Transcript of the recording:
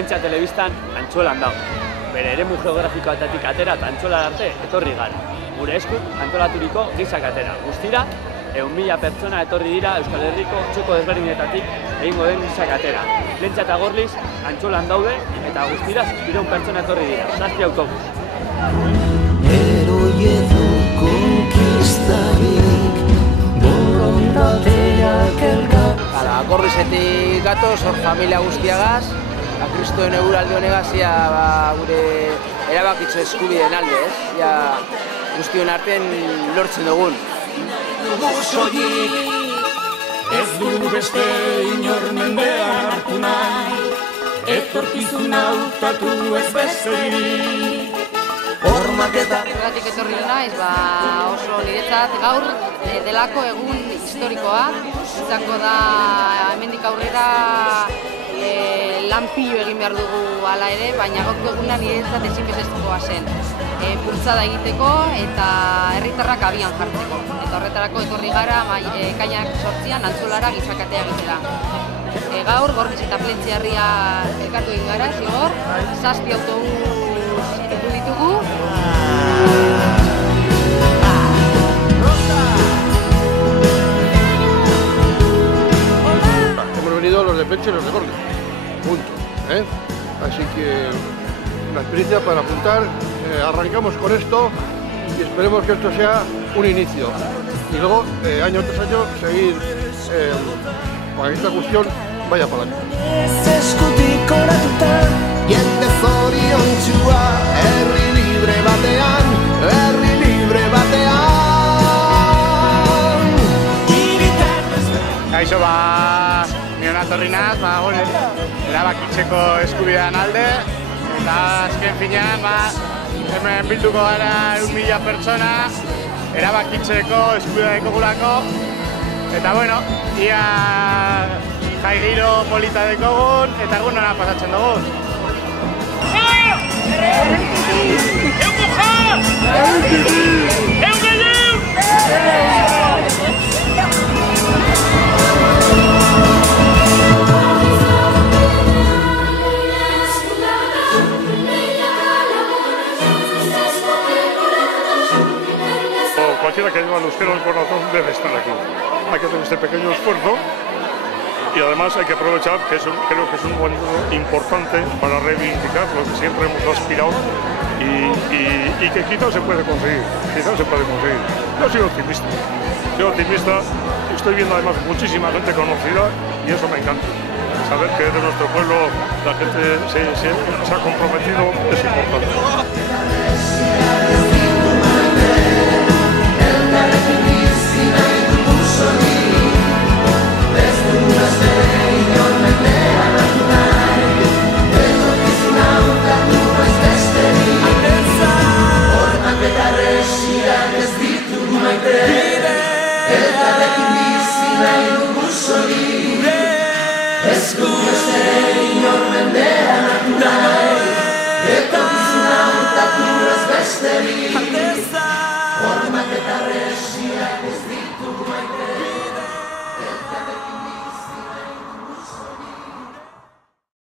Plentzia telebistan Antxolan dago. Bere eremu geografikoetatik atera eta Antxola arte etorri gara. Gure eskut antolaturiko gizak atera. Guztira, 100.000 pertsona etorri dira Euskal Herriko txoko desberdinetatik egingo den gizak atera. Plentzia eta Gorliz Antxolan daude eta guztira 700 pertsona etorri dira. 7 autobus. Eroiedu konkistarik borondateak elkar. Gorlizetik gatoz, hor familia guztiagaz, Kristoen eguraldi honegazia gure erabakitze eskubideen alde, guztion artean lortzen dugun. Ez du beste inor mendean hartu nahi, etorkizuna hautatu ez besterik. Zergatik etorri naiz, oso niretzat gaur delako egun historikoa, izango da hemendik aurrera lanpilo egin behar dugu hala ere, baina gaurko eguna niretzat ezinbestekoa zen. Bultzada egiteko eta herritarrak abian jartzeko. Eta horretarako etorri gara ekainak 8an Antxolara gizakatea egitera. Gaur, Gorliz eta Plentzia herria elkartu egin gara, zigor, 7 autobus ditugu. Hemos venido los de Plentzia y los de Gorliz, punto. Así que una experiencia para apuntar. Arrancamos con esto y esperemos que esto sea un inicio. Y luego, año tras año, seguir para que esta cuestión vaya para adelante. Kaixo, neonatorri naz, erabakitzeko eskubidean alde, eta azken finean, hemen bilduko gara 1.000 pertsona, erabakitzeko eskubidea dekogulako, eta bueno, ia jai giro polita dekogun, eta egun nora pasatzen dugun. Cualquiera que lleva el euskera al corazón debe estar aquí. Hay que hacer este pequeño esfuerzo y además hay que aprovechar que creo que es un momento importante para reivindicar lo que siempre hemos aspirado y que quizás se puede conseguir, Yo soy optimista, estoy viendo además muchísima gente conocida y eso me encanta. Saber que de nuestro pueblo la gente se ha comprometido es importante. Eta